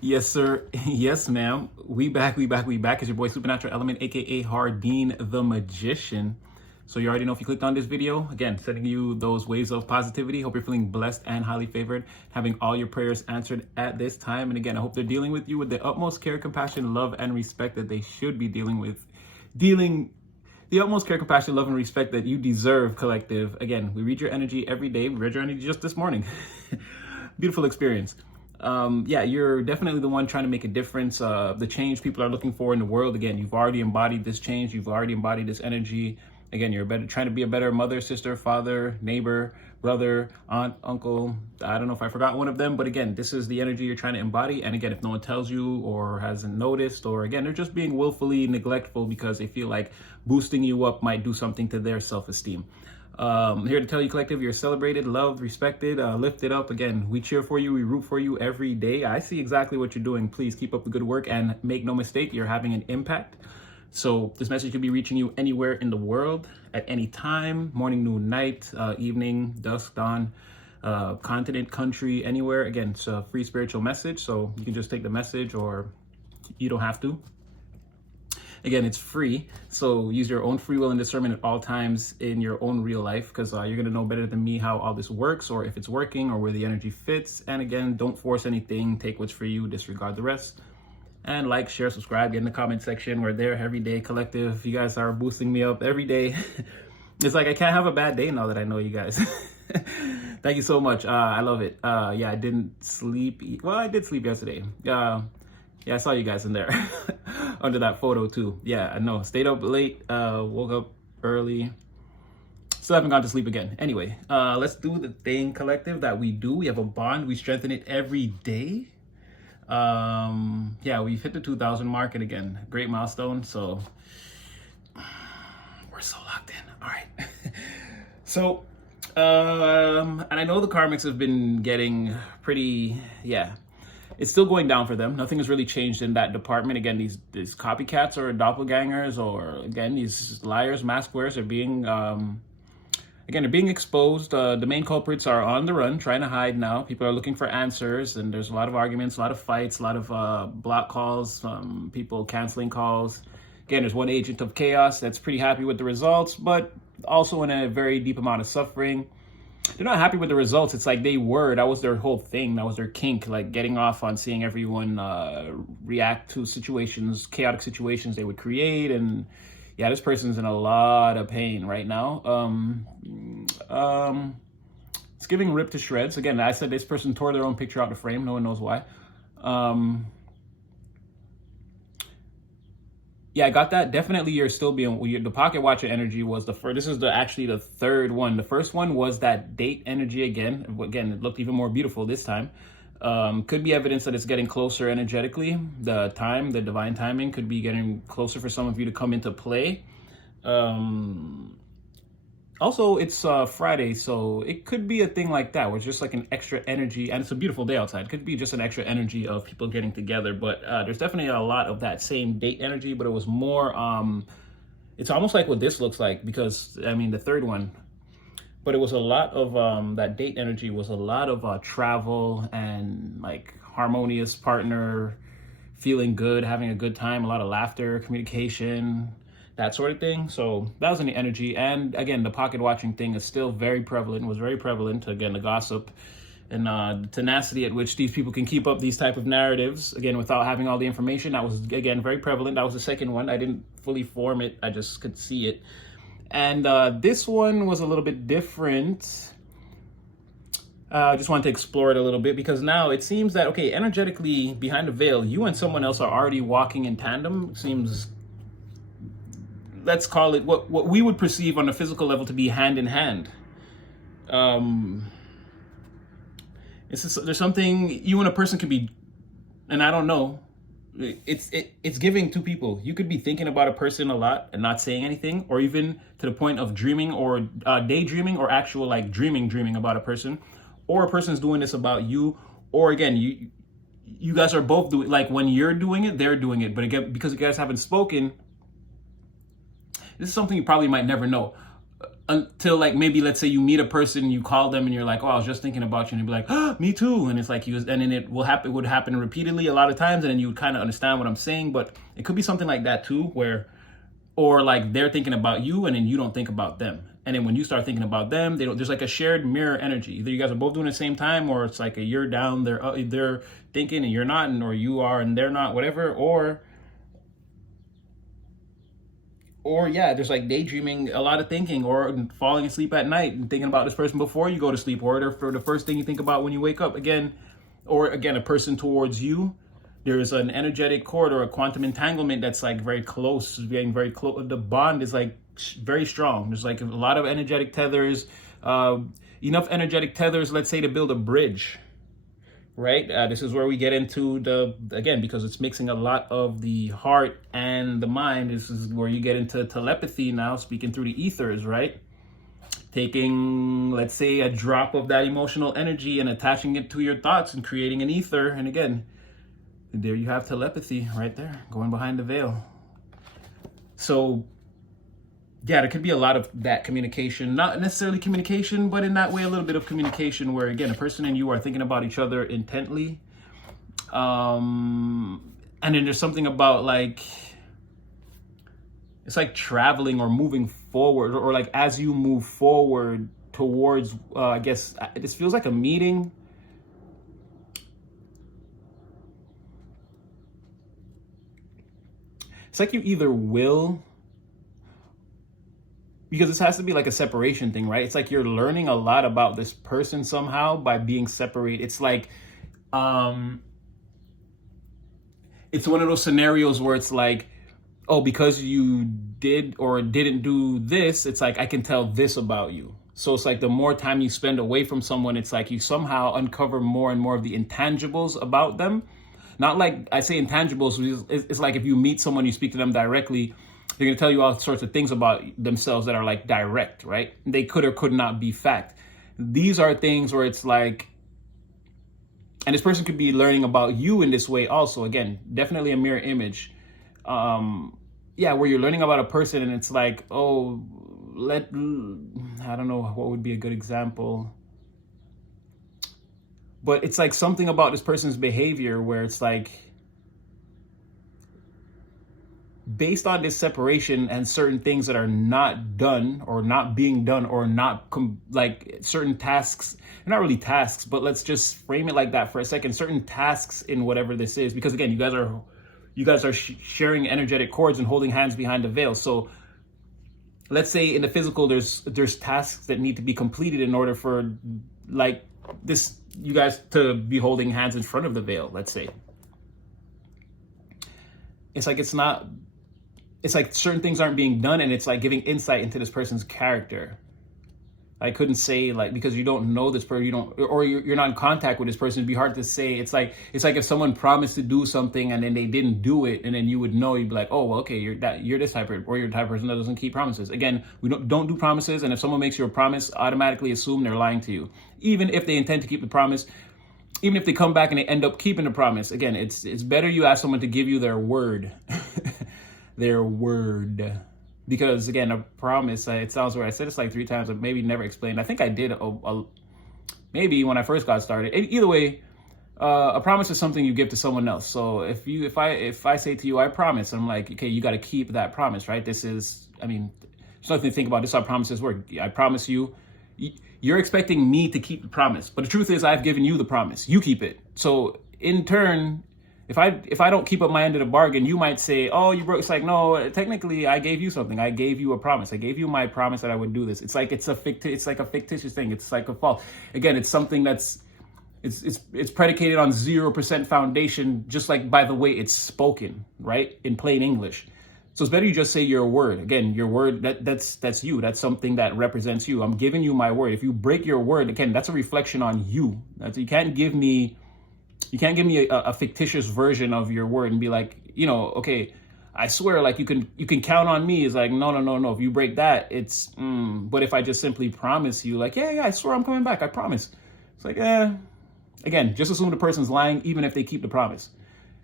Yes, sir. Yes, ma'am. We back. It's your boy Supernatural Element, aka Hardeen the Magician. So you already know if you clicked on this video, again, sending you those waves of positivity. Hope you're feeling blessed and highly favored, having all your prayers answered at this time. And again, I hope they're dealing with you with the utmost care, compassion, love, and respect that they should be dealing the utmost care, compassion, love, and respect that you deserve, collective. Again, we read your energy every day. We read your energy just this morning. Beautiful experience. Yeah, you're definitely the one trying to make a difference. The change people are looking for in the world. Again, you've already embodied this change. You've already embodied this energy. Again, you're trying to be a better mother, sister, father, neighbor, brother, aunt, uncle. I don't know if I forgot one of them, but again, this is the energy you're trying to embody. And again, if no one tells you or hasn't noticed, or again, they're just being willfully neglectful because they feel like boosting you up might do something to their self-esteem. Here to tell you, collective, you're celebrated, loved, respected, lifted up. Again, we cheer for you, we root for you every day. I see exactly what you're doing. Please keep up the good work and make no mistake, you're having an impact. So this message could be reaching you anywhere in the world at any time, morning, noon, night, evening, dusk, dawn, continent, country, anywhere. Again, it's a free spiritual message, so you can just take the message or you don't have to. Again, it's free, so use your own free will and discernment at all times in your own real life, because you're going to know better than me how all this works, or if it's working, or where the energy fits. And again, don't force anything. Take what's for you, disregard the rest. And like, share, subscribe, get in the comment section. We're there every day, collective. You guys are boosting me up every day. It's like I can't have a bad day now that I know you guys. Thank you so much. I love it. Yeah, I didn't sleep. Well, I did sleep yesterday. Yeah, I saw you guys in there under that photo too. Yeah, I know. Stayed up late, woke up early. Still haven't gone to sleep again. Anyway, let's do the thing, collective, that we do. We have a bond. We strengthen it every day. Yeah, we've hit the 2,000 mark, and again, great milestone. So we're so locked in. All right. So, and I know the Karmics have been getting pretty, yeah, it's still going down for them. Nothing has really changed in that department. Again, these copycats or doppelgangers, or again, these liars, mask wearers are being, again, they're being exposed. The main culprits are on the run, trying to hide now. People are looking for answers, and there's a lot of arguments, a lot of fights, a lot of block calls, people canceling calls. Again, there's one agent of chaos that's pretty happy with the results, but also in a very deep amount of suffering. They're not happy with the results. It's like that was their whole thing. That was their kink, like getting off on seeing everyone react to situations, chaotic situations they would create. And yeah, this person's in a lot of pain right now. It's giving rip to shreds. Again, I said this person tore their own picture out of frame. No one knows why. Yeah, I got that. Definitely, you're still being the pocket watcher energy was the first. This is actually the third one. The first one was that date energy again. Again, it looked even more beautiful this time. Could be evidence that it's getting closer energetically. The divine timing could be getting closer for some of you to come into play. Also, it's Friday, so it could be a thing like that, where it's just like an extra energy, and it's a beautiful day outside. It could be just an extra energy of people getting together, but there's definitely a lot of that same date energy, but it was more, it's almost like what this looks like, because, I mean, the third one, but it was a lot of, that date energy was a lot of travel and like harmonious partner, feeling good, having a good time, a lot of laughter, communication, that sort of thing. So that was in the energy. And again, the pocket watching thing is still very prevalent, was very prevalent. Again, the gossip and the tenacity at which these people can keep up these type of narratives, again, without having all the information. That was, again, very prevalent. That was the second one. I didn't fully form it. I just could see it. And this one was a little bit different. I just wanted to explore it a little bit, because now it seems that, okay, energetically behind the veil, you and someone else are already walking in tandem. It seems, let's call it what we would perceive on a physical level to be hand in hand. There's something you and a person could be, and I don't know. It's giving two people. You could be thinking about a person a lot and not saying anything, or even to the point of dreaming or daydreaming, or actual like dreaming about a person, or a person's doing this about you, or again, you guys are both doing, like when you're doing it, they're doing it. But again, because you guys haven't spoken, this is something you probably might never know. until like maybe let's say you meet a person, you call them and you're like, oh, I was just thinking about you, and they'd be like, oh, me too, and it's like and then it would happen repeatedly a lot of times, and then you would kind of understand what I'm saying. But it could be something like that too, where, or like they're thinking about you and then you don't think about them, and then when you start thinking about them, there's like a shared mirror energy. Either you guys are both doing it at the same time, or it's like you're down, they're thinking and you're not, or you are and they're not, whatever, or yeah, there's like daydreaming, a lot of thinking, or falling asleep at night and thinking about this person before you go to sleep, or the first thing you think about when you wake up. Again, a person towards you. There's an energetic cord or a quantum entanglement that's like very close, getting very close. The bond is like very strong. There's like a lot of energetic tethers, enough energetic tethers, let's say, to build a bridge. Right? This is where we get into again, because it's mixing a lot of the heart and the mind, this is where you get into telepathy now, speaking through the ethers, right? Taking, let's say, a drop of that emotional energy and attaching it to your thoughts and creating an ether. And again, there you have telepathy right there, going behind the veil. So yeah, there could be a lot of that communication, not necessarily communication, but in that way, a little bit of communication where, again, a person and you are thinking about each other intently. And then there's something about like, it's like traveling or moving forward, or like as you move forward towards, I guess, this feels like a meeting. It's like you either will, because this has to be like a separation thing, right? It's like you're learning a lot about this person somehow by being separated. It's like, it's one of those scenarios where it's like, oh, because you did or didn't do this, it's like, I can tell this about you. So it's like the more time you spend away from someone, it's like you somehow uncover more and more of the intangibles about them. Not like, I say intangibles, it's like if you meet someone, you speak to them directly, they're going to tell you all sorts of things about themselves that are like direct, right? They could or could not be fact. These are things where it's like, and this person could be learning about you in this way also. Again, definitely a mirror image. Yeah, where you're learning about a person and it's like, oh, I don't know what would be a good example. But it's like something about this person's behavior where it's like, based on this separation and certain things that are not done or not being done or not like certain tasks, not really tasks, but let's just frame it like that for a second, certain tasks in whatever this is, because again, you guys are sharing energetic cords and holding hands behind the veil. So let's say in the physical, there's tasks that need to be completed in order for like this, you guys to be holding hands in front of the veil, let's say. It's like certain things aren't being done, and it's like giving insight into this person's character. I couldn't say like, because you don't know this person, you're not in contact with this person, it'd be hard to say. It's like if someone promised to do something and then they didn't do it, and then you would know, you'd be like, oh, well, okay, you're this type of, or you're the type of person that doesn't keep promises. Again, we don't do promises, and if someone makes you a promise, automatically assume they're lying to you, even if they intend to keep the promise. Even if they come back and they end up keeping the promise. Again, it's better you ask someone to give you their word. Their word. Because again, a promise, it sounds weird. I said this like 3 times, but maybe never explained. I think I did maybe when I first got started. Either way, a promise is something you give to someone else. So if I say to you, I promise, I'm like, okay, you got to keep that promise, right? This is, I mean, there's nothing to think about. This is how promises work. I promise you. You're expecting me to keep the promise, but the truth is I've given you the promise. You keep it. So in turn, if I don't keep up my end of the bargain, you might say, oh, you broke. It's like, no, technically I gave you something. I gave you a promise. I gave you my promise that I would do this. It's like it's like a fictitious thing. It's like a false. Again, it's something that's it's predicated on 0% foundation, just like by the way it's spoken, right? In plain English. So it's better you just say your word. Again, your word, that's you. That's something that represents you. I'm giving you my word. If you break your word, again, that's a reflection on you. You can't give me a fictitious version of your word and be like, okay, I swear, like you can count on me. It's like, no. If you break that, it's, but if I just simply promise you like, yeah, I swear I'm coming back. I promise. It's like, again, just assume the person's lying, even if they keep the promise.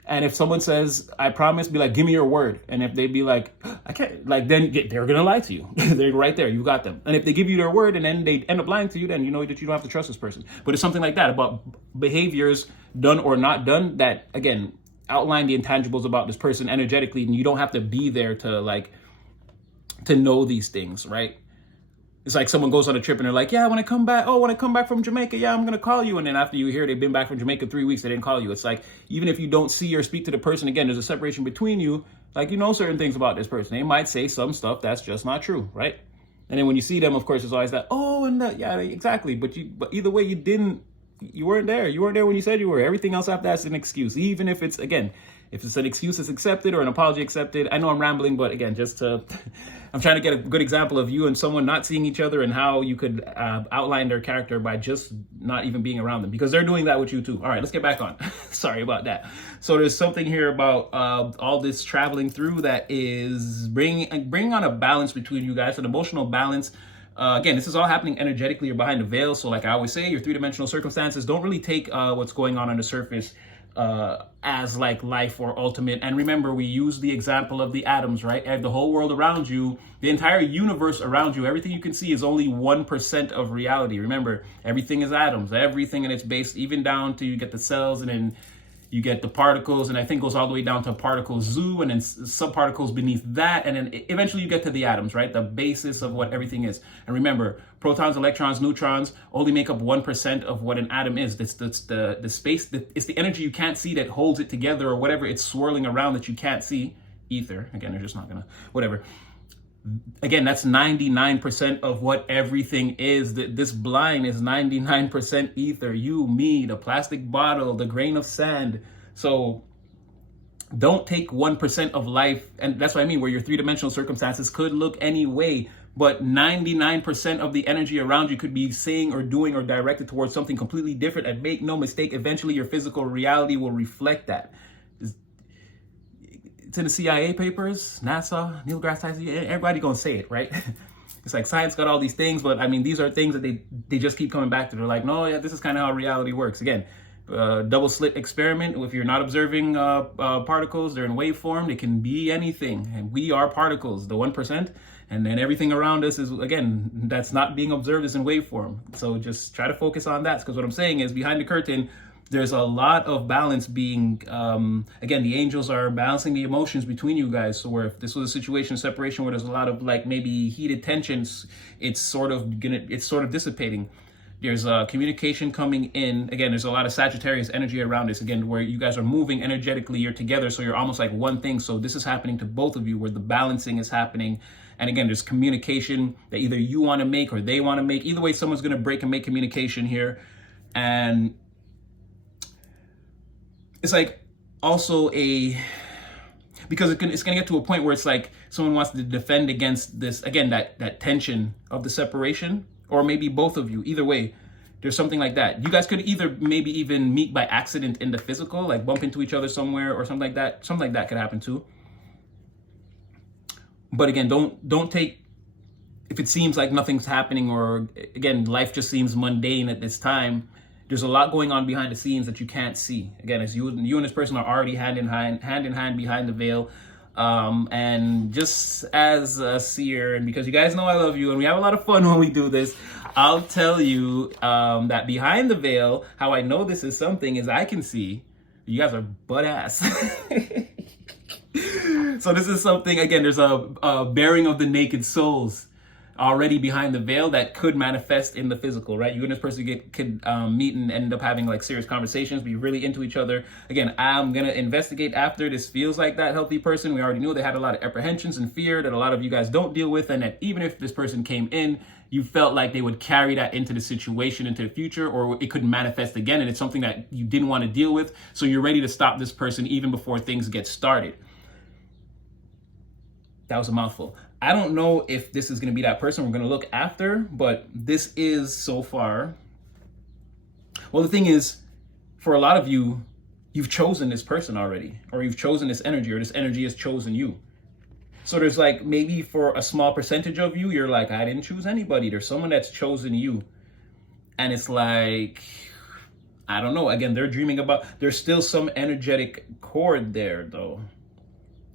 And if someone says, I promise, be like, give me your word. And if they be like, I can't, like, then they're going to lie to you. They're right there. You got them. And if they give you their word and then they end up lying to you, then you know that you don't have to trust this person. But it's something like that about behaviors done or not done that, again, outline the intangibles about this person energetically. And you don't have to be there to like, to know these things, right? It's like someone goes on a trip and they're like, yeah, when I come back, when I come back from Jamaica, yeah, I'm going to call you. And then after you hear they've been back from Jamaica 3 weeks, they didn't call you. It's like, even if you don't see or speak to the person, again, there's a separation between you. Like, you know certain things about this person. They might say some stuff that's just not true, right? And then when you see them, of course, it's always that, yeah, exactly. But either way, you weren't there. You weren't there when you said you were. Everything else after that's an excuse. Even if it's, again, if it's an excuse that's accepted or an apology accepted. I know I'm rambling, but again, I'm trying to get a good example of you and someone not seeing each other and how you could outline their character by just not even being around them, because they're doing that with you too. All right, let's get back on. Sorry about that. So there's something here about all this traveling through that is bringing on a balance between you guys, an emotional balance. Again, this is all happening energetically or behind the veil. So like I always say, your three-dimensional circumstances don't really take what's going on the surface as like life or ultimate. And remember, we use the example of the atoms, right? And the whole world around you, the entire universe around you, everything you can see is only 1% of reality. Remember, everything is atoms, everything, and it's based even down to, you get the cells, and then you get the particles, and I think goes all the way down to particle zoo, and then subparticles beneath that, and then eventually you get to the atoms, right? The basis of what everything is. And remember, protons, electrons, neutrons only make up 1% of what an atom is. It's the space, it's the energy you can't see that holds it together, or whatever it's swirling around that you can't see. Ether. Again, they're just not gonna, whatever. Again, that's 99% of what everything is. This blind is 99% ether. You, me, the plastic bottle, the grain of sand. So don't take 1% of life. And that's what I mean, where your three-dimensional circumstances could look any way, but 99% of the energy around you could be saying or doing or directed towards something completely different. And make no mistake, eventually your physical reality will reflect that. It's in the CIA papers, NASA, Neil deGrasse Tyson, everybody gonna say it, right? It's like science got all these things, but I mean, these are things that they just keep coming back to. They're like, no, yeah, this is kind of how reality works. Again, double slit experiment. If you're not observing particles, they're in waveform. They can be anything, and we are particles, the 1%, and then everything around us is, again, that's not being observed, is in waveform. So just try to focus on that, because what I'm saying is, behind the curtain, there's a lot of balance being, again, the angels are balancing the emotions between you guys. So where if this was a situation, separation, where there's a lot of like maybe heated tensions, it's sort of dissipating. There's communication coming in. Again, there's a lot of Sagittarius energy around this, again, where you guys are moving energetically, you're together, so you're almost like one thing. So this is happening to both of you, where the balancing is happening. And again, there's communication that either you want to make or they want to make. Either way, someone's going to break and make communication here. And it's like also because it's going to get to a point where it's like someone wants to defend against this, again, that tension of the separation, or maybe both of you. Either way, there's something like that. You guys could either maybe even meet by accident in the physical, like bump into each other somewhere or something like that. Something like that could happen too. But again, don't take, if it seems like nothing's happening, or again, life just seems mundane at this time, there's a lot going on behind the scenes that you can't see. Again, as you and this person are already hand in hand behind the veil. And just as a seer, and because you guys know I love you and we have a lot of fun when we do this, I'll tell you that behind the veil, how I know this is something is I can see you guys are butt ass. So this is something, again, there's a bearing of the naked souls already behind the veil that could manifest in the physical, right? You and this person could meet and end up having like serious conversations, be really into each other. Again, I'm gonna investigate after this feels like that healthy person. We already knew they had a lot of apprehensions and fear that a lot of you guys don't deal with, and that even if this person came in, you felt like they would carry that into the situation, into the future, or it could manifest again, and it's something that you didn't want to deal with. So you're ready to stop this person even before things get started. That was a mouthful. I don't know if this is going to be that person we're going to look after, but this is so far. Well, the thing is, for a lot of you, you've chosen this person already, or you've chosen this energy, or this energy has chosen you. So there's like, maybe for a small percentage of you, you're like, I didn't choose anybody. There's someone that's chosen you. And it's like, I don't know. Again, they're dreaming about, there's still some energetic cord there though.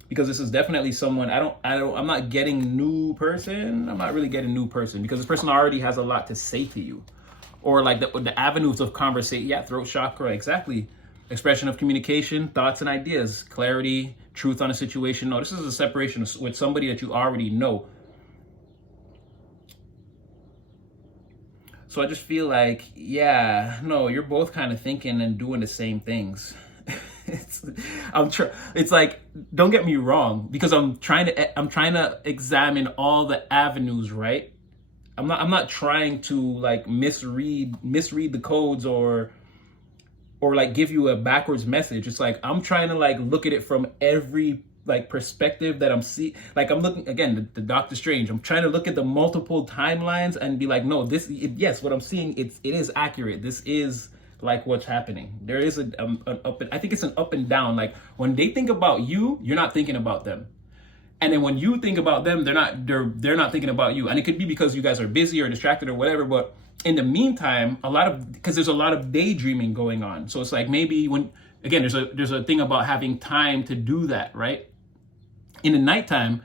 Because this is definitely someone, I'm not getting new person. I'm not really getting new person because this person already has a lot to say to you. Or like the avenues of conversation. Yeah, throat chakra, exactly. Expression of communication, thoughts and ideas, clarity, truth on a situation. No, this is a separation with somebody that you already know. So I just feel like, yeah, no, you're both kind of thinking and doing the same things. It's like, don't get me wrong, because I'm trying to examine all the avenues, right? I'm not trying to like misread the codes or like give you a backwards message. It's like I'm trying to like look at it from every like perspective that I'm seeing. Like I'm looking again, the Doctor Strange. I'm trying to look at the multiple timelines and be like, no, yes, what I'm seeing, it is accurate. This is like what's happening. There is an up and I think it's an up and down. Like when they think about you, you're not thinking about them. And then when you think about them, they're not thinking about you. And it could be because you guys are busy or distracted or whatever, but in the meantime, because there's a lot of daydreaming going on. So it's like maybe when, again, there's a thing about having time to do that, right? In the nighttime,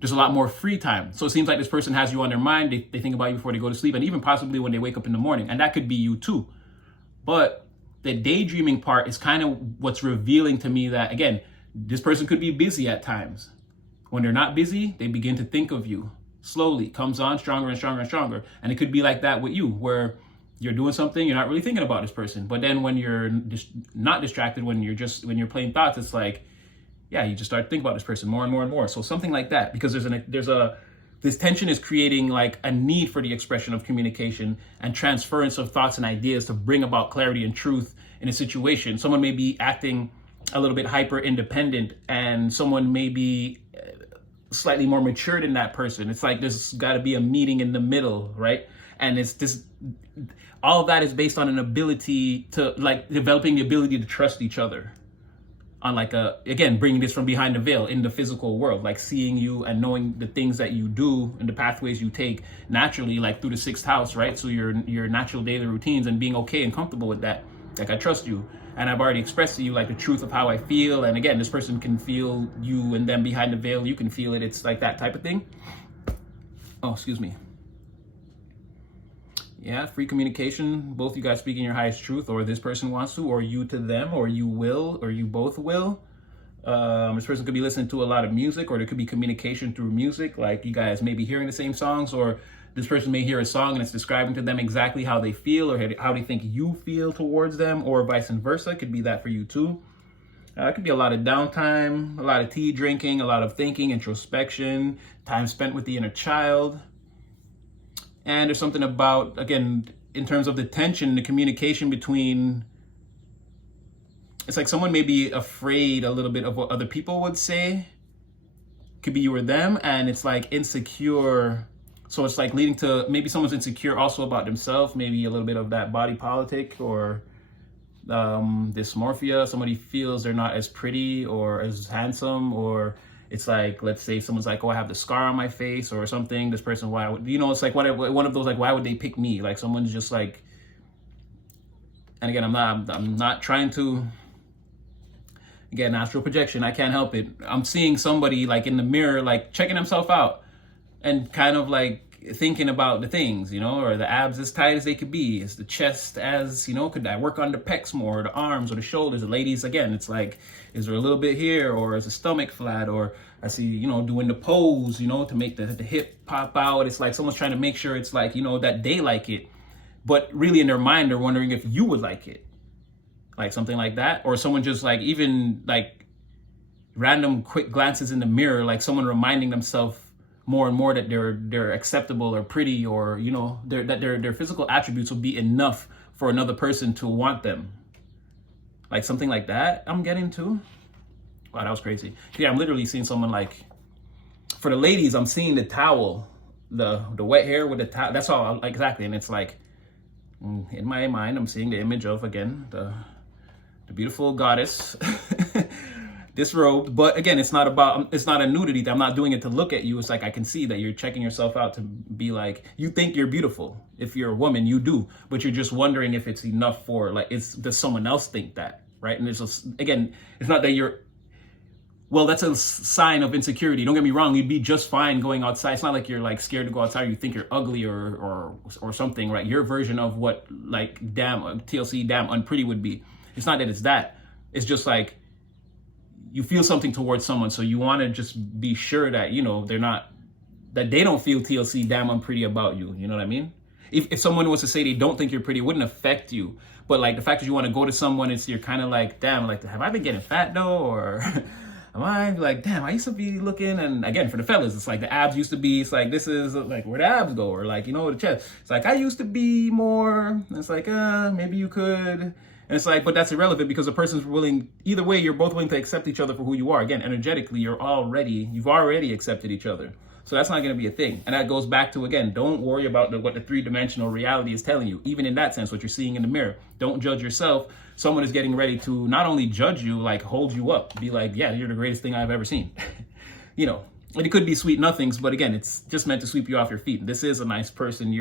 there's a lot more free time. So it seems like this person has you on their mind. They think about you before they go to sleep and even possibly when they wake up in the morning. And that could be you too. But the daydreaming part is kind of what's revealing to me that, again, this person could be busy at times. When they're not busy, they begin to think of you. Slowly, comes on stronger and stronger and stronger. And it could be like that with you, where you're doing something, you're not really thinking about this person. But then when you're not distracted, when you're playing thoughts, it's like, yeah, you just start thinking about this person more and more and more. So something like that, because this tension is creating like a need for the expression of communication and transference of thoughts and ideas to bring about clarity and truth in a situation. Someone may be acting a little bit hyper independent and someone may be slightly more mature than that person. It's like there's got to be a meeting in the middle, right? And it's this, all of that is based on an ability to like developing the ability to trust each other. On like again, bringing this from behind the veil in the physical world, like seeing you and knowing the things that you do and the pathways you take naturally, like through the 6th house, right? So your natural daily routines and being okay and comfortable with that. Like I trust you and I've already expressed to you like the truth of how I feel. And again, this person can feel you and then behind the veil, you can feel it. It's like that type of thing. Oh, excuse me. Yeah, free communication, both you guys speaking your highest truth, or this person wants to, or you to them, or you will, or you both will. This person could be listening to a lot of music, or there could be communication through music, like you guys may be hearing the same songs, or this person may hear a song and it's describing to them exactly how they feel or how they think you feel towards them, or vice versa. It could be that for you too. It could be a lot of downtime, a lot of tea drinking, a lot of thinking, introspection, time spent with the inner child. And there's something about, again, in terms of the tension, the communication between, it's like someone may be afraid a little bit of what other people would say. Could be you or them, and it's like insecure. So it's like leading to maybe someone's insecure also about themselves, maybe a little bit of that body politic or dysmorphia. Somebody feels they're not as pretty or as handsome, or it's like, let's say someone's like, oh, I have the scar on my face or something. This person, why would, it's like one of those, like, why would they pick me? Like someone's just like, and again, I'm not trying to, again, astral projection. I can't help it. I'm seeing somebody like in the mirror, like checking himself out and kind of like thinking about the things, or the abs as tight as they could be. Is the chest as, could I work on the pecs more, or the arms or the shoulders? The ladies, again, it's like, is there a little bit here, or is the stomach flat? Or I see, doing the pose, to make the hip pop out. It's like someone's trying to make sure it's like, that they like it. But really in their mind, they're wondering if you would like it. Like something like that. Or someone just like, even like random quick glances in the mirror, like someone reminding themselves more and more that they're acceptable or pretty, or that their physical attributes will be enough for another person to want them. Like something like that I'm getting to. Wow, that was crazy. Yeah, I'm literally seeing someone like, for the ladies, I'm seeing the towel, the wet hair with the towel. That's all, exactly. And it's like, in my mind, I'm seeing the image of, again, the beautiful goddess disrobed. But again, it's not a nudity. I'm not doing it to look at you. It's like I can see that you're checking yourself out to be like, you think you're beautiful. If you're a woman, you do, but you're just wondering if it's enough for like, does someone else think that, right? And there's again, it's not that you're, well, that's a sign of insecurity. Don't get me wrong. You'd be just fine going outside. It's not like you're like scared to go outside. Or you think you're ugly or something, right? Your version of what like TLC damn unpretty would be. It's not that it's that. It's just like you feel something towards someone. So you want to just be sure that, you know, that they don't feel TLC damn unpretty about you. You know what I mean? If someone was to say they don't think you're pretty, it wouldn't affect you. But like the fact that you want to go to someone, you're kind of like, damn, like, have I been getting fat though? Or am I like, damn, I used to be looking, and again, for the fellas, it's like the abs used to be, it's like, this is like where the abs go, or like, you know, the chest. It's like, I used to be more, it's like, maybe you could. And it's like, but that's irrelevant because the person's willing, either way, you're both willing to accept each other for who you are. Again, energetically, you've already accepted each other. So that's not going to be a thing. And that goes back to, again, don't worry about what the three-dimensional reality is telling you. Even in that sense, what you're seeing in the mirror, don't judge yourself. Someone is getting ready to not only judge you, like hold you up, be like, yeah, you're the greatest thing I've ever seen. You know, and it could be sweet nothings, but again, it's just meant to sweep you off your feet. This is a nice person,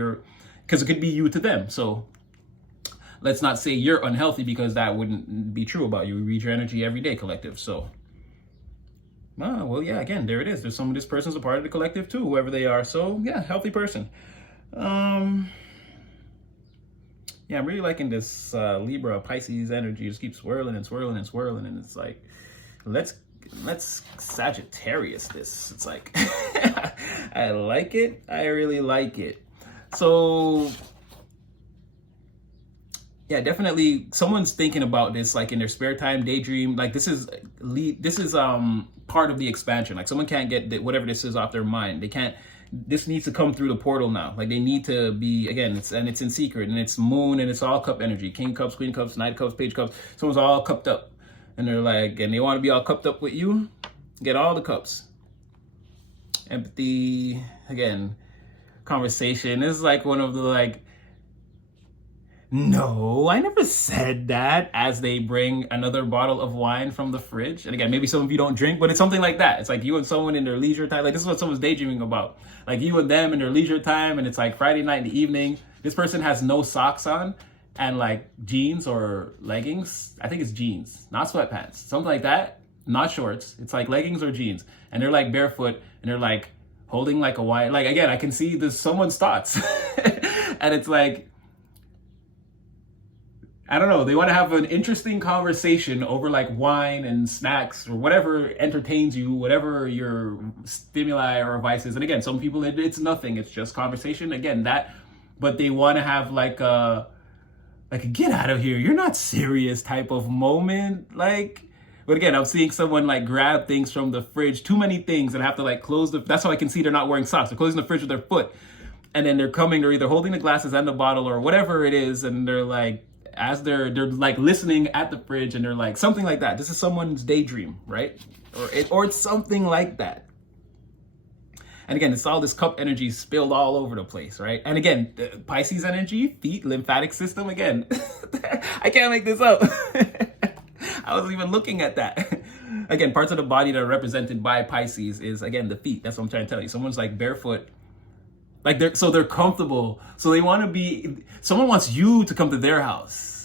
because it could be you to them. So let's not say you're unhealthy, because that wouldn't be true about you. We read your energy every day, collective. So, well, yeah, again, there it is. There's this person's a part of the collective too, whoever they are. So yeah, healthy person. Yeah, I'm really liking this Libra Pisces energy. Just keep swirling and swirling and swirling, and it's like, let's Sagittarius this. It's like, I like it. I really like it. So yeah, definitely someone's thinking about this like in their spare time, daydream. Like this is part of the expansion. Like someone can't get whatever this is off their mind. They can't. This needs to come through the portal now. Like they need to be, again, it's in secret, and it's moon, and it's all cup energy. King cups, queen cups, knight cups, page cups. Someone's all cupped up, and they're like, and they want to be all cupped up with you. Get all the cups. Empathy, again, conversation. This is like one of the like, no, I never said that, as they bring another bottle of wine from the fridge. And again, maybe some of you don't drink, but it's something like that. It's like you and someone in their leisure time. Like this is what someone's daydreaming about. Like you and them in their leisure time, and it's like Friday night in the evening. This person has no socks on and like jeans or leggings. I think it's jeans, not sweatpants. Something like that. Not shorts. It's like leggings or jeans. And they're like barefoot, and they're like holding like a wine. Like again, I can see this someone's thoughts. And it's like, I don't know, they want to have an interesting conversation over like wine and snacks or whatever entertains you, whatever your stimuli or vices. And again, some people, it's nothing. It's just conversation. Again, but they want to have like a get out of here, you're not serious type of moment. Like, but again, I'm seeing someone like grab things from the fridge, too many things, and have to like close that's how I can see they're not wearing socks. They're closing the fridge with their foot. And then they're either holding the glasses and the bottle or whatever it is. And they're like, as they're like listening at the fridge, and they're like something like that. This is someone's daydream, right? Or it's something like that. And again, it's all this cup energy spilled all over the place, right? And again, Pisces energy, feet, lymphatic system. Again, I can't make this up. I wasn't even looking at that. Again, parts of the body that are represented by Pisces is, again, the feet. That's what I'm trying to tell you. Someone's like barefoot. Like they're comfortable. So they want to be, someone wants you to come to their house.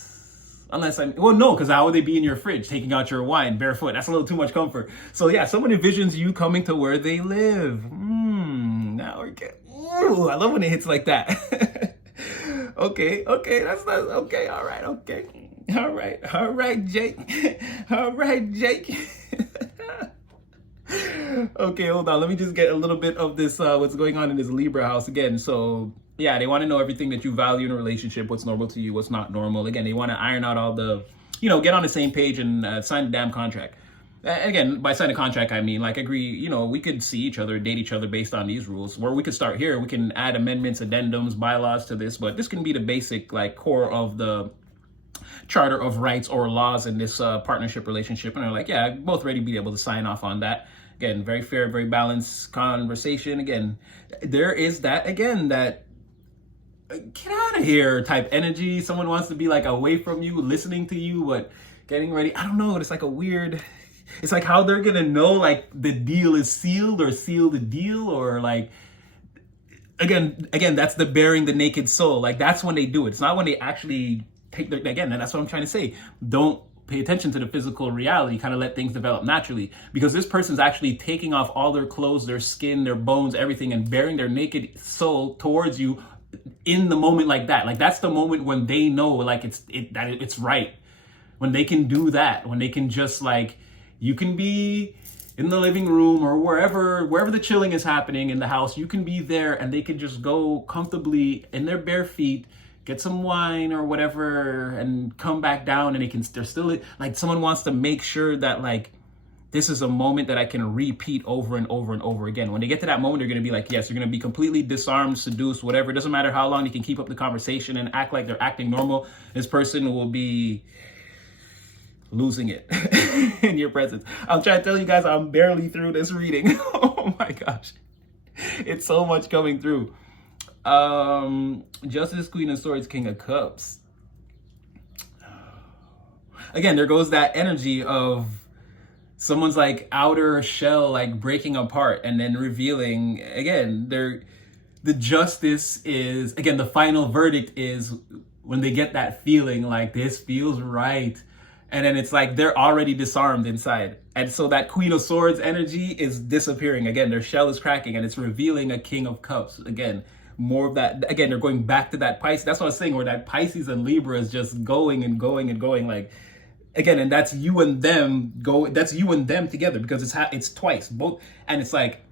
Unless no, because how would they be in your fridge taking out your wine barefoot? That's a little too much comfort. So yeah, someone envisions you coming to where they live. Now we're getting, ooh, I love when it hits like that. Okay, that's okay, all right, okay. All right, Jake. All right, Jake. Okay, hold on. Let me just get a little bit of this, what's going on in this Libra house again. So yeah, they want to know everything that you value in a relationship, what's normal to you, what's not normal. Again, they want to iron out all the, get on the same page and sign the damn contract. Again, by sign a contract, I mean, like, agree, we could see each other, date each other based on these rules. Where we could start here, we can add amendments, addendums, bylaws to this, but this can be the basic, like, core of the charter of rights or laws in this partnership relationship. And they're like, yeah, both ready to be able to sign off on that. Again, very fair, very balanced conversation. Again, there is that, again, that get out of here type energy. Someone wants to be like away from you, listening to you, but getting ready. I don't know. It's like a weird, it's like how they're gonna know like the deal is sealed or seal the deal, or like again, that's the bearing the naked soul. Like that's when they do it. It's not when they actually take their, again, and that's what I'm trying to say. Don't pay attention to the physical reality, kind of let things develop naturally, because this person's actually taking off all their clothes, their skin, their bones, everything, and bearing their naked soul towards you in the moment like that. Like that's the moment when they know like it's right. When they can do that, when they can just like, you can be in the living room or wherever the chilling is happening in the house, you can be there and they can just go comfortably in their bare feet, get some wine or whatever, and come back down, and they're still like, someone wants to make sure that like, this is a moment that I can repeat over and over and over again. When they get to that moment, they're going to be like, yes, you're going to be completely disarmed, seduced, whatever. It doesn't matter how long they can keep up the conversation and act like they're acting normal. This person will be losing it in your presence. I'm trying to tell you guys, I'm barely through this reading. Oh my gosh. It's so much coming through. Justice, Queen of Swords, King of Cups. Again, there goes that energy of someone's like outer shell, like breaking apart and then revealing. Again, the justice is, again, the final verdict is when they get that feeling like this feels right. And then it's like they're already disarmed inside. And so that Queen of Swords energy is disappearing. Again, their shell is cracking and it's revealing a King of Cups. Again, more of that. Again, they're going back to that Pisces. That's what I was saying, where that Pisces and Libra is just going and going and going. Like, again, and that's you and them that's you and them together, because it's twice, both. And it's like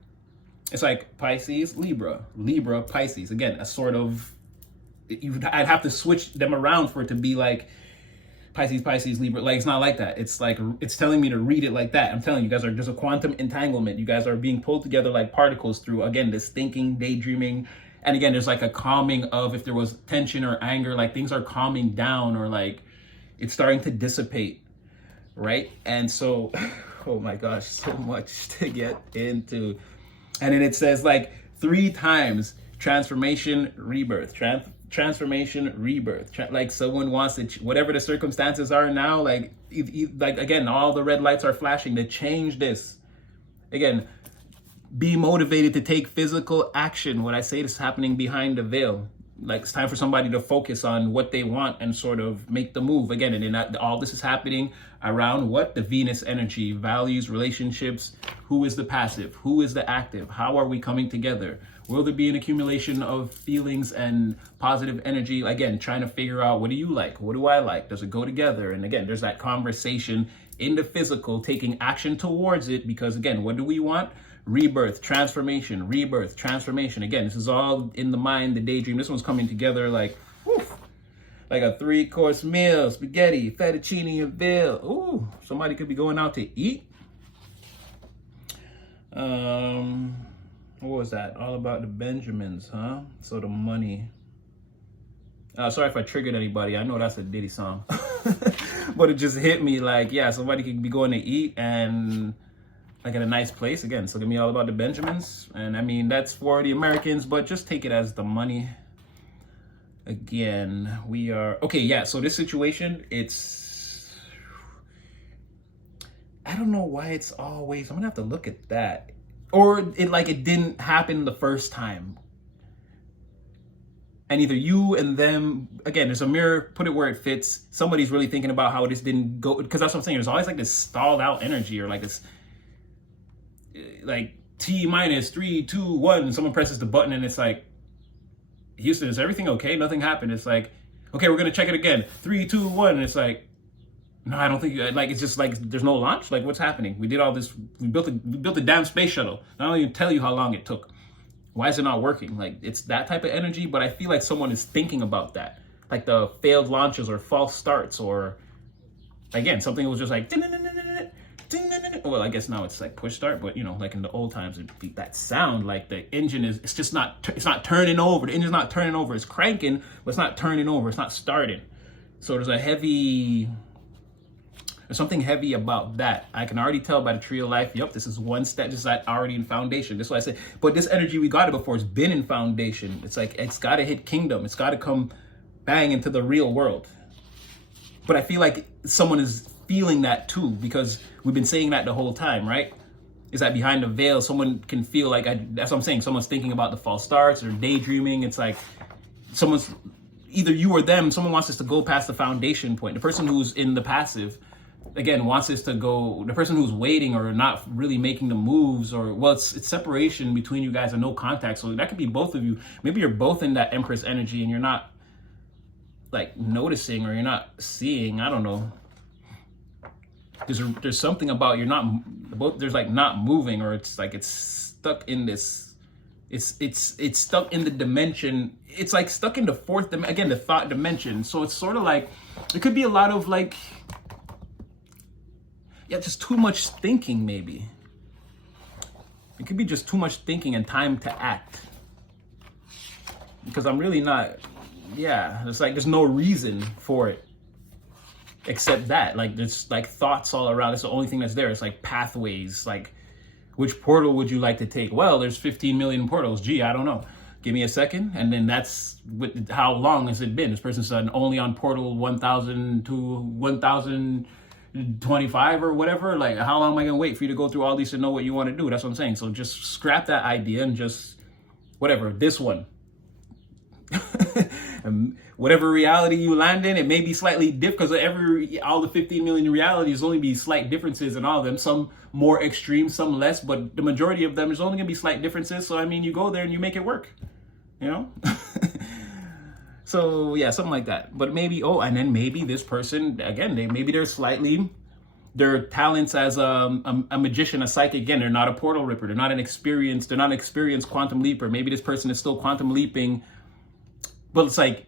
Pisces, Libra, Pisces. Again, a sort of, I'd have to switch them around for it to be like Pisces, Libra. Like, it's not like that. It's like, it's telling me to read it like that. I'm telling you guys, there's a quantum entanglement. You guys are being pulled together like particles through, again, this thinking, daydreaming. And again, there's like a calming of, if there was tension or anger, like things are calming down, or like it's starting to dissipate, right? And so, oh my gosh, so much to get into. And then it says like 3 times, transformation, rebirth, transformation, rebirth. Like someone wants to, whatever the circumstances are now, like again, all the red lights are flashing to change this. Again, be motivated to take physical action. What I say is happening behind the veil. Like, it's time for somebody to focus on what they want and sort of make the move. Again, and then all this is happening around what? The Venus energy, values, relationships. Who is the passive? Who is the active? How are we coming together? Will there be an accumulation of feelings and positive energy? Again, trying to figure out, what do you like? What do I like? Does it go together? And again, there's that conversation in the physical, taking action towards it, because again, what do we want? Rebirth, transformation, rebirth, transformation. Again, this is all in the mind, the daydream. This one's coming together like, whew, like a 3-course meal, spaghetti, fettuccine, and veal. Ooh, somebody could be going out to eat. What was that? All about the Benjamins, huh? So the money. Sorry if I triggered anybody. I know that's a Diddy song. But it just hit me like, yeah, somebody could be going to eat and like at a nice place. Again, so give me all about the Benjamins. And I mean, that's for the Americans, but just take it as the money. Again, we are, okay, yeah, so this situation, it's, I don't know why it's always, I'm gonna have to look at that. Or it didn't happen the first time. And either you and them, again, there's a mirror, put it where it fits. Somebody's really thinking about how this didn't go, because that's what I'm saying. There's always like this stalled out energy, or like this, like T minus 3, 2, 1. Someone presses the button and it's like, Houston, is everything okay? Nothing happened. It's like, okay, we're gonna check it again. 3, 2, 1. And it's like, no, I don't think, like, it's just like, there's no launch. Like, what's happening? We did all this, we built a damn space shuttle. I don't even tell you how long it took. Why is it not working? Like, it's that type of energy, but I feel like someone is thinking about that. Like the failed launches or false starts, or again, something was just like, well, I guess now it's like push start, but you know, like in the old times, it'd be that sound, like the engine is, it's just not, it's not turning over. The engine's not turning over. It's cranking, but it's not turning over. It's not starting. So there's a heavy, there's something heavy about that. I can already tell by the tree of life. Yep, this is one step. This is already in foundation. This is what I said. But this energy, we got it before. It's been in foundation. It's like, it's got to hit kingdom. It's got to come bang into the real world. But I feel like someone is feeling that too, because we've been saying that the whole time, right? Is that behind the veil, someone can feel like, that's what I'm saying, someone's thinking about the false starts or daydreaming. It's like someone's, either you or them, someone wants us to go past the foundation point. The person who's in the passive, again, wants us to go, the person who's waiting or not really making the moves, or, well, it's separation between you guys and no contact. So that could be both of you. Maybe you're both in that Empress energy and you're not like noticing, or you're not seeing, I don't know. There's something about you're not both, there's like not moving, or it's like it's stuck in this, it's stuck in the dimension. It's like stuck in the fourth again, the thought dimension. So it's sort of like it could be a lot of like, yeah, just too much thinking. Maybe it could be just too much thinking and time to act, because I'm really not, yeah, it's like there's no reason for it except that, like, there's like thoughts all around. It's the only thing that's there. It's like pathways, like which portal would you like to take? Well, there's 15 million portals. Gee, I don't know, give me a second. And then that's how long has it been? This person said only on portal 1000 to 1025 or whatever. Like, how long am I gonna wait for you to go through all these to know what you want to do? That's what I'm saying. So just scrap that idea and just whatever, this one. And whatever reality you land in, it may be slightly different, because all the 15 million realities only be slight differences in all of them. Some more extreme, some less, but the majority of them, there's only gonna be slight differences. So I mean, you go there and you make it work, you know. So yeah, something like that. But maybe, oh, and then maybe this person again, maybe they're slightly, their talents as a magician, a psychic, again, they're not a portal ripper, they're not an experienced quantum leaper. Maybe this person is still quantum leaping, but it's like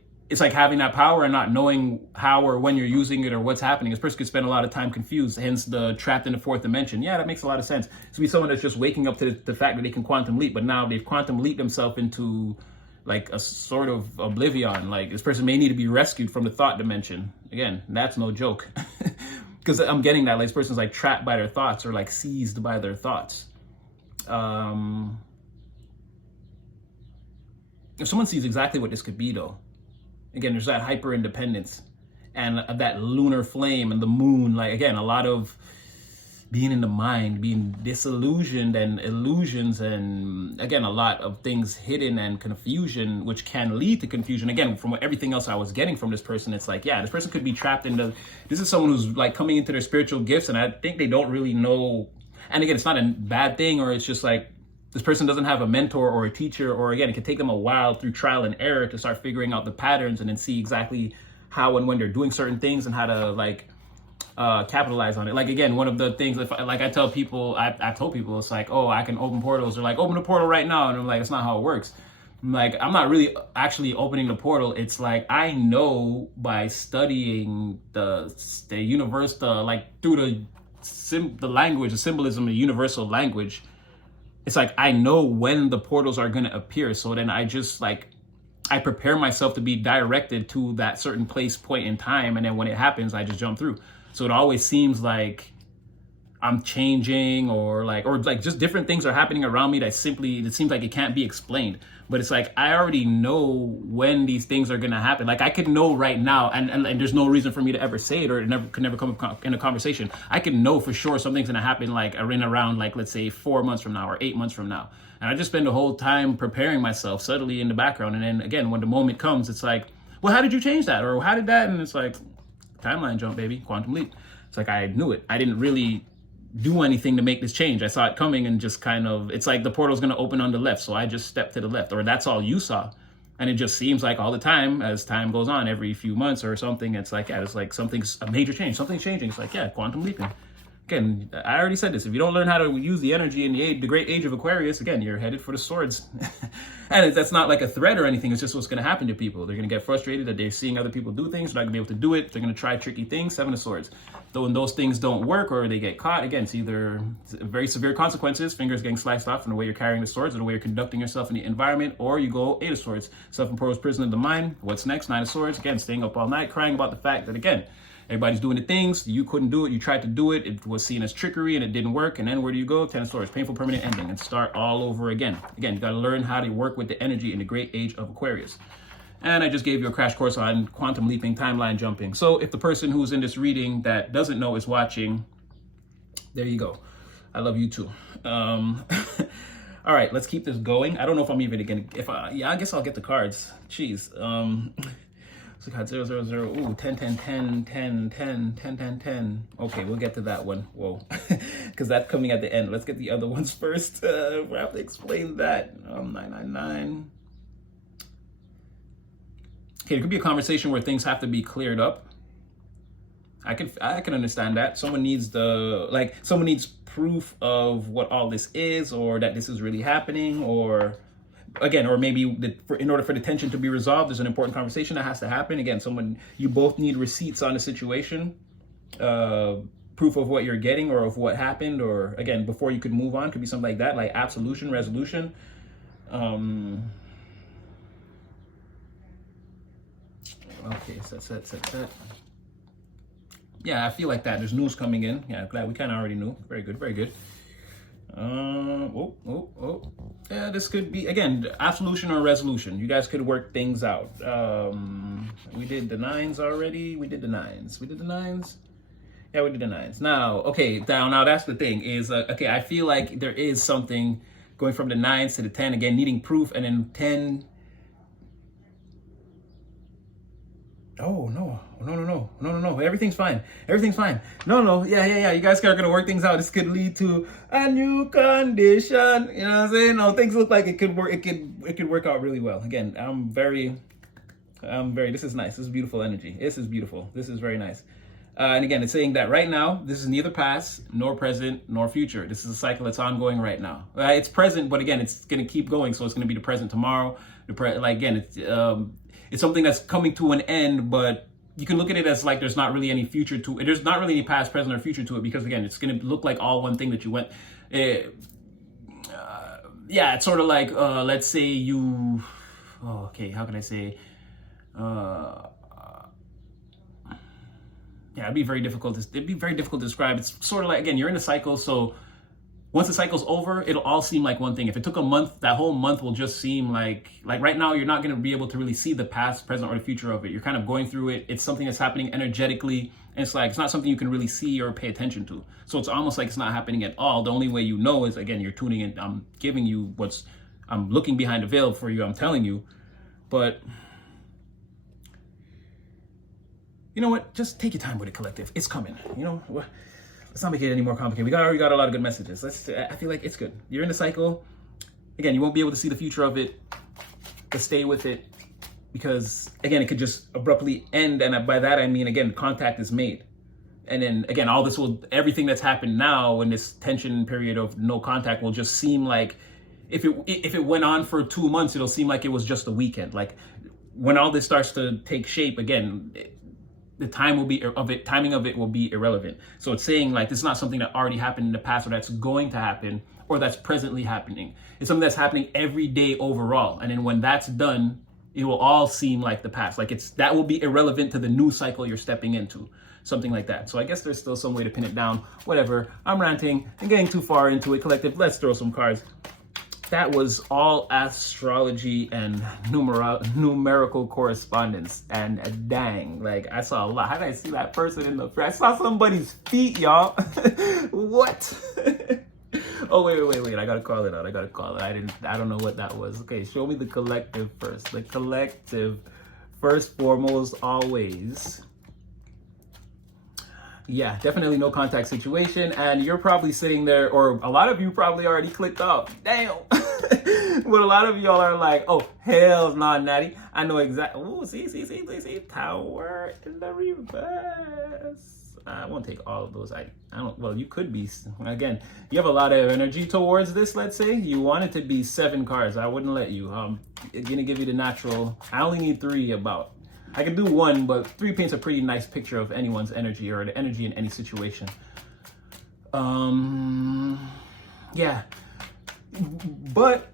having that power and not knowing how or when you're using it or what's happening. This person could spend a lot of time confused, hence the trapped in the fourth dimension. Yeah, that makes a lot of sense. To be someone that's just waking up to the fact that they can quantum leap, but now they've quantum leaped themselves into like a sort of oblivion. Like, this person may need to be rescued from the thought dimension. Again, that's no joke. Because I'm getting that, like, this person's like trapped by their thoughts or like seized by their thoughts. If someone sees exactly what this could be, though, again, there's that hyper independence and that lunar flame and the moon. Like, again, a lot of being in the mind, being disillusioned and illusions, and again, a lot of things hidden and confusion, which can lead to confusion. Again, from everything else I was getting from this person, it's like, yeah, this person could be trapped into, this is someone who's like coming into their spiritual gifts, and I think they don't really know. And again, it's not a bad thing, or it's just like, this person doesn't have a mentor or a teacher, or again, it can take them a while through trial and error to start figuring out the patterns and then see exactly how and when they're doing certain things and how to like capitalize on it. Like, again, one of the things, I tell people, I told people, it's like, oh, I can open portals. They're like, open the portal right now. And I'm like, it's not how it works. I'm like, I'm not really actually opening the portal. It's like, I know by studying the universe, through the language, the symbolism, the universal language. It's like, I know when the portals are going to appear. So then I just like, I prepare myself to be directed to that certain place, point in time. And then when it happens, I just jump through. So it always seems like I'm changing, or just different things are happening around me that it seems like it can't be explained. But it's like, I already know when these things are going to happen. Like, I could know right now, and there's no reason for me to ever say it, or it could never come in a conversation. I can know for sure something's going to happen, like around, like, let's say 4 months from now or 8 months from now. And I just spend the whole time preparing myself subtly in the background. And then again, when the moment comes, it's like, well, how did you change that? Or how did that? And it's like, timeline jump, baby, quantum leap. It's like, I knew it. I didn't really do anything to make this change. I saw it coming, and just kind of, it's like the portal's going to open on the left, so I just stepped to the left, or that's all you saw. And it just seems like all the time, as time goes on, every few months or something, it's like, yeah, it's like something's a major change, something's changing. It's like, yeah, quantum leaping. Again, I already said this. If you don't learn how to use the energy in the great age of Aquarius, again, you're headed for the swords. And that's not like a threat or anything. It's just what's going to happen to people. They're going to get frustrated that they're seeing other people do things. They're not going to be able to do it. They're going to try tricky things. Seven of Swords. Though when those things don't work, or they get caught, again, it's either very severe consequences, fingers getting sliced off from the way you're carrying the swords or the way you're conducting yourself in the environment, or you go Eight of Swords. Self-imposed prison of the mind. What's next? Nine of Swords. Again, staying up all night, crying about the fact that, again, everybody's doing the things, you couldn't do it, you tried to do it, it was seen as trickery and it didn't work, and then where do you go? Ten of Swords, painful permanent ending, and start all over again. Again, you got to learn how to work with the energy in the great age of Aquarius. And I just gave you a crash course on quantum leaping, timeline jumping. So if the person who's in this reading that doesn't know is watching, there you go. I love you too. All right, let's keep this going. I don't know if I'm even gonna, yeah, I guess I'll get the cards. Jeez. So card 0, 0, 0, ooh, 10, 10, 10, 10, 10, 10, 10, 10. Okay, we'll get to that one. Whoa, because that's coming at the end. Let's get the other ones first. I have to explain that. 999. Okay, it could be a conversation where things have to be cleared up. I can understand that. Someone needs someone needs proof of what all this is, or that this is really happening, or again, or maybe in order for the tension to be resolved, there's an important conversation that has to happen. Again, you both need receipts on the situation, proof of what you're getting or of what happened, or again, before you could move on, could be something like that, like absolution, resolution. Okay, set. Yeah, I feel like that. There's news coming in. Yeah, glad we kind of already knew. Very good, very good. Yeah, this could be, again, absolution or resolution. You guys could work things out. We did the 9s already. We did the 9s. Yeah, we did the 9s. Now, okay, now that's the thing is, okay, I feel like there is something going from the 9s to the 10, again, needing proof, and then 10. Oh, no. Everything's fine. No. Yeah. You guys are going to work things out. This could lead to a new condition. You know what I'm saying? No, things look like it could work. It could work out really well. Again, this is nice. This is beautiful energy. This is beautiful. This is very nice. And again, it's saying that right now, this is neither past, nor present, nor future. This is a cycle that's ongoing right now. It's present, but again, it's going to keep going. So it's going to be the present tomorrow. It's something that's coming to an end, but you can look at it as like there's not really any future to it. There's not really any past, present, or future to it, because again, it's going to look like all one thing that you went. Yeah, it's sort of like, let's say you, okay, how can I say? Yeah, it'd be very difficult to describe. It's sort of like, again, you're in a cycle, so once the cycle's over, it'll all seem like one thing. If it took a month, that whole month will just seem like right now, you're not going to be able to really see the past, present, or the future of it. You're kind of going through it. It's something that's happening energetically. And it's not something you can really see or pay attention to. So it's almost like it's not happening at all. The only way you know is, again, you're tuning in. I'm giving you I'm looking behind the veil for you. I'm telling you. But you know what? Just take your time with it, collective. It's coming. You know what? Let's not make it any more complicated. We already got a lot of good messages. I feel like it's good. You're in the cycle. Again, you won't be able to see the future of it, but stay with it, because again, it could just abruptly end. And by that, I mean, again, contact is made. And then again, everything that's happened now in this tension period of no contact will just seem like, if it went on for 2 months, it'll seem like it was just a weekend. Like when all this starts to take shape again, the timing of it will be irrelevant. So it's saying like this is not something that already happened in the past, or that's going to happen, or that's presently happening. It's something that's happening every day overall. And then when that's done, it will all seem like the past. Like that will be irrelevant to the new cycle you're stepping into. Something like that. So I guess there's still some way to pin it down. Whatever. I'm ranting and getting too far into it, collective. Let's throw some cards. That was all astrology and numerical correspondence. And dang, like I saw a lot. How did I see that person in the I saw somebody's feet, y'all. What? Oh, wait. I gotta call it out. I don't know what that was. Okay, show me the collective first. The collective, first, foremost, always. Yeah, definitely no contact situation. And you're probably sitting there, or a lot of you probably already clicked off. Damn. But a lot of y'all are like, oh, hell's not, Natty. I know exactly. Oh, see. Tower in the reverse. I won't take all of those. I don't, well, you could be, again, you have a lot of energy towards this, let's say. You want it to be 7 cards. I wouldn't let you. I'm gonna give you the natural. I only need 3 about. I can do 1, but 3 paints a pretty nice picture of anyone's energy, or the energy in any situation. Yeah. But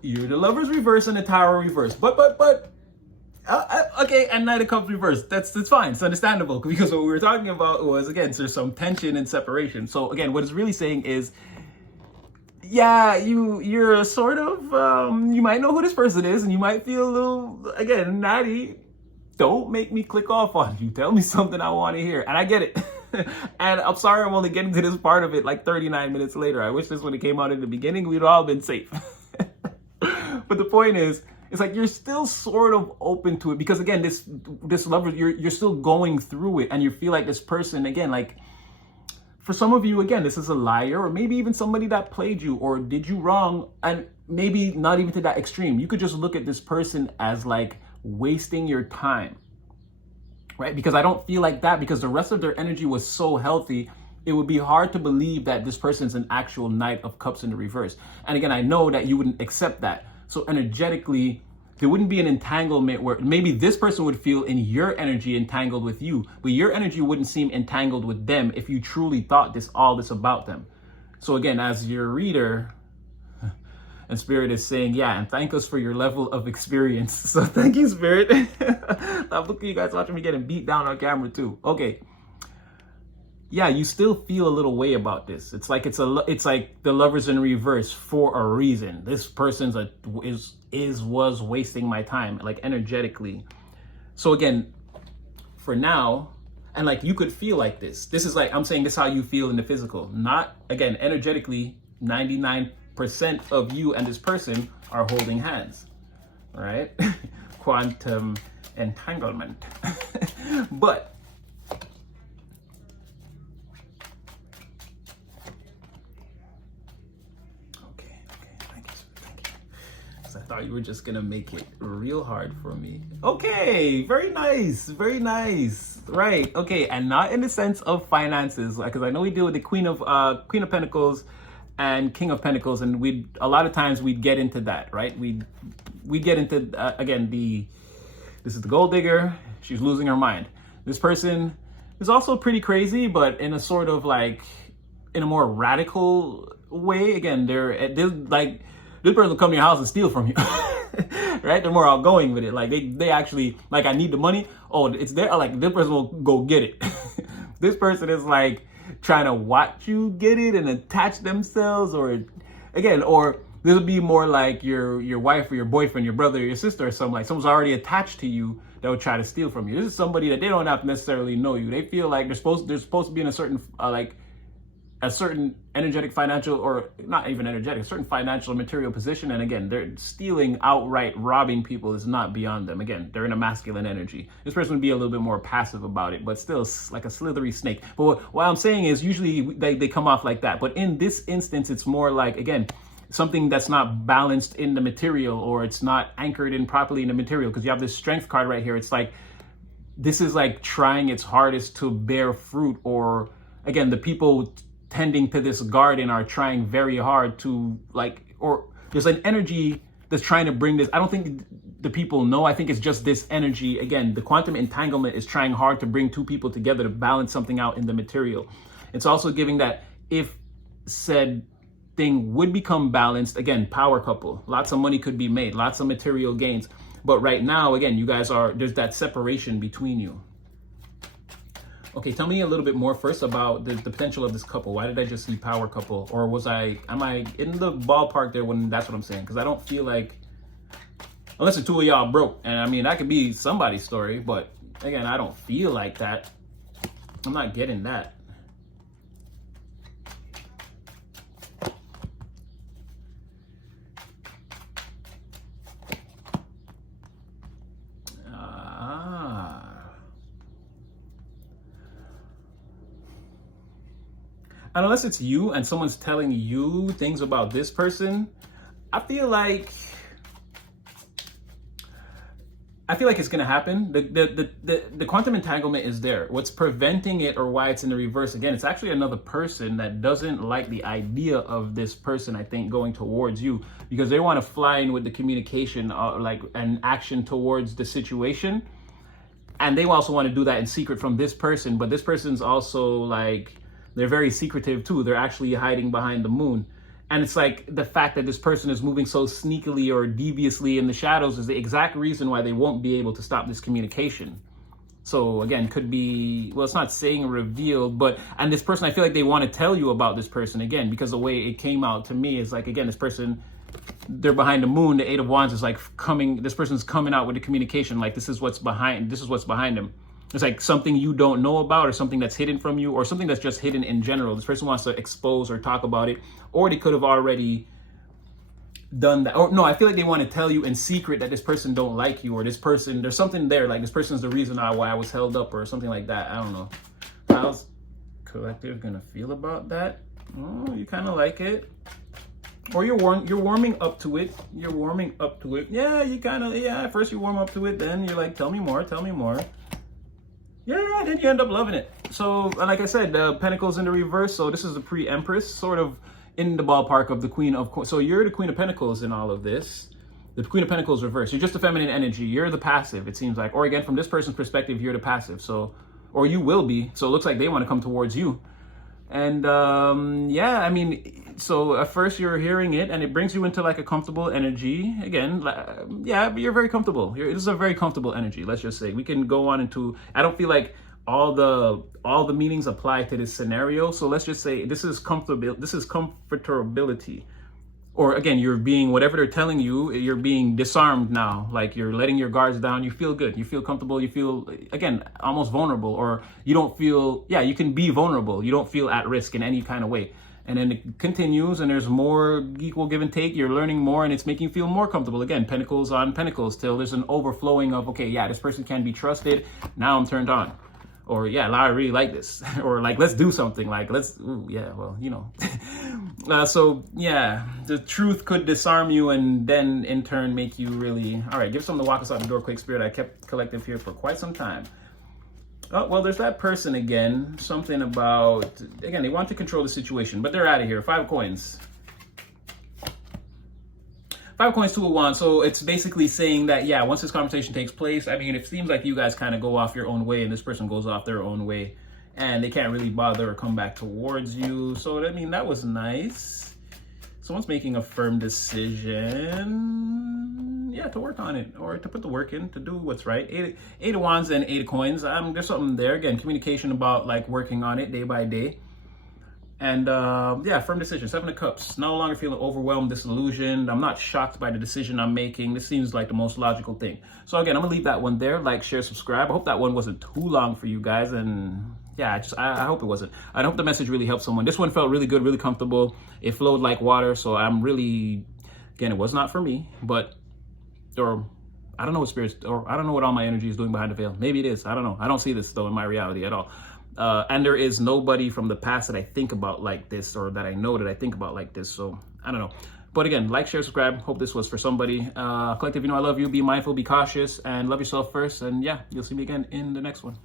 you're the Lover's reverse and the Tower reverse. Okay, and Knight of Cups reverse. That's fine. It's understandable, because what we were talking about was, again, there's some tension and separation. So again, what it's really saying is yeah, you're sort of you might know who this person is, and you might feel a little, again, natty. Don't make me click off on you. Tell me something I want to hear, and I get it. And I'm sorry I'm only getting to this part of it like 39 minutes later. I wish this would have came out in the beginning. We'd all been safe. But the point is, it's like you're still sort of open to it because, again, this lover, you're still going through it, and you feel like this person, again, like, for some of you, again, this is a liar, or maybe even somebody that played you or did you wrong, and maybe not even to that extreme. You could just look at this person as like wasting your time, right? Because I don't feel like that, because the rest of their energy was so healthy. It would be hard to believe that this person's an actual Knight of Cups in the reverse. And again, I know that you wouldn't accept that. So energetically, there wouldn't be an entanglement where maybe this person would feel in your energy entangled with you, but your energy wouldn't seem entangled with them if you truly thought all this about them. So again, as your reader, and Spirit is saying, yeah, and thank us for your level of experience. So thank you, Spirit. I'm looking at you guys watching me getting beat down on camera too. Okay. Yeah, you still feel a little way about this. It's like it's like the Lovers in reverse for a reason. This person's was wasting my time, like energetically. So again, for now, and like you could feel like this. This is like, I'm saying this is how you feel in the physical. Not, again, energetically, 99% of you and this person are holding hands. All right? Quantum entanglement. But I thought you were just gonna make it real hard for me. Okay, very nice, very nice. Right, okay, and not in the sense of finances, because I know we deal with the Queen of Pentacles and King of Pentacles, and a lot of times we'd get into that, right? We get into again, this is the gold digger. She's losing her mind. This person is also pretty crazy, but in a sort of like in a more radical way. Again, they're like, this person will come to your house and steal from you, right? They're more outgoing with it. Like they actually, like, I need the money. Oh, it's there. Like, this person will go get it. This person is like trying to watch you get it and attach themselves, or again, or this would be more like your wife or your boyfriend, your brother or your sister or something, like someone's already attached to you that would try to steal from you. This is somebody that they don't have to necessarily know you. They feel like they're supposed to be in a certain a certain energetic, financial, or not even energetic, a certain financial material position. And again, they're stealing, outright robbing people is not beyond them. Again, they're in a masculine energy. This person would be a little bit more passive about it, but still like a slithery snake. But what I'm saying is usually they come off like that. But in this instance, it's more like, again, something that's not balanced in the material, or it's not anchored in properly in the material, because you have this Strength card right here. It's like, this is like trying its hardest to bear fruit, or again, the people tending to this garden are trying very hard to, like, or there's an energy that's trying to bring this. I don't think the people know. I think it's just this energy. Again, the quantum entanglement is trying hard to bring two people together to balance something out in the material. It's also giving that if said thing would become balanced, again, power couple, lots of money could be made, lots of material gains. But right now, again, you guys there's that separation between you. Okay, tell me a little bit more first about the potential of this couple. Why did I just see power couple? Or am I in the ballpark there when that's what I'm saying? Because I don't feel like, unless the two of y'all broke, and I mean, that could be somebody's story, but again, I don't feel like that. I'm not getting that. And unless it's you and someone's telling you things about this person, I feel like it's gonna happen. The quantum entanglement is there. What's preventing it, or why it's in the reverse, again, it's actually another person that doesn't like the idea of this person, I think, going towards you, because they want to fly in with the communication, like an action towards the situation. And they also want to do that in secret from this person, but this person's also like, they're very secretive too. They're actually hiding behind the moon. And it's like the fact that this person is moving so sneakily or deviously in the shadows is the exact reason why they won't be able to stop this communication. So again, could be, well, it's not saying revealed, but, and this person, I feel like they want to tell you about this person again, because the way it came out to me is like, again, this person, they're behind the moon. The Eight of Wands is like this person's coming out with the communication. Like this is what's behind them. It's like something you don't know about, or something that's hidden from you, or something that's just hidden in general. This person wants to expose or talk about it, or they could have already done that. Or no, I feel like they want to tell you in secret that this person don't like you, or this person, there's something there, like this person's the reason why I was held up, or something like that. I don't know. How's collective gonna feel about that? Oh, you kind of like it, or you're warming up to it. You're warming up to it. Yeah, you kind of, yeah, at first you warm up to it, then you're like, tell me more. Yeah, then you end up loving it. So like I said, Pentacles in the reverse, so this is the pre-Empress, sort of in the ballpark of the Queen of, so you're the Queen of Pentacles in all of this. The Queen of Pentacles reverse, you're just the feminine energy, you're the passive, it seems like, or again, from this person's perspective, you're the passive. So, or you will be, so it looks like they want to come towards you. And yeah, I mean, so at first you're hearing it and it brings you into like a comfortable energy again. Yeah, but you're very comfortable. This is a very comfortable energy. Let's just say we can go on into, I don't feel like all the meanings apply to this scenario. So let's just say this is comfortable. This is comfortability. Or again, you're being, whatever they're telling you, you're being disarmed now. Like you're letting your guards down. You feel good. You feel comfortable. You feel, again, almost vulnerable, or you don't feel, yeah, you can be vulnerable. You don't feel at risk in any kind of way. And then it continues and there's more equal give and take. You're learning more and it's making you feel more comfortable. Again, Pentacles on Pentacles, till there's an overflowing of, okay, yeah, this person can be trusted. Now I'm turned on. Or yeah, I really like this. Or like, let's do something. Like, yeah, well, you know. So yeah, the truth could disarm you and then in turn make you really, all right, give something to walk us out the door quick, Spirit. I kept collective here for quite some time. Oh, well, there's that person again. Something about, again, they want to control the situation, but they're out of here. 5 coins. 5 coins, 2 of Wands. So it's basically saying that, yeah, once this conversation takes place, I mean, it seems like you guys kind of go off your own way and this person goes off their own way and they can't really bother or come back towards you. So, I mean, that was nice. Someone's making a firm decision, yeah, to work on it or to put the work in, to do what's right. Eight of Wands and 8 of Coins. There's something there. Again, communication about like working on it day by day. And yeah, firm decision. 7 of Cups. No longer feeling overwhelmed, disillusioned. I'm not shocked by the decision I'm making. This seems like the most logical thing. So again, I'm gonna leave that one there. Like, share, subscribe. I hope that one wasn't too long for you guys. And yeah, I hope it wasn't. I hope the message really helped someone. This one felt really good, really comfortable. It flowed like water. So I'm really, again, it was not for me, but, or I don't know what spirits, or I don't know what all my energy is doing behind the veil. Maybe it is. I don't know. I don't see this though in my reality at all. And there is nobody from the past that I think about like this, or that I know that I think about like this. So I don't know. But again, like, share, subscribe. Hope this was for somebody. Collective, you know I love you. Be mindful, be cautious, and love yourself first. And yeah, you'll see me again in the next one.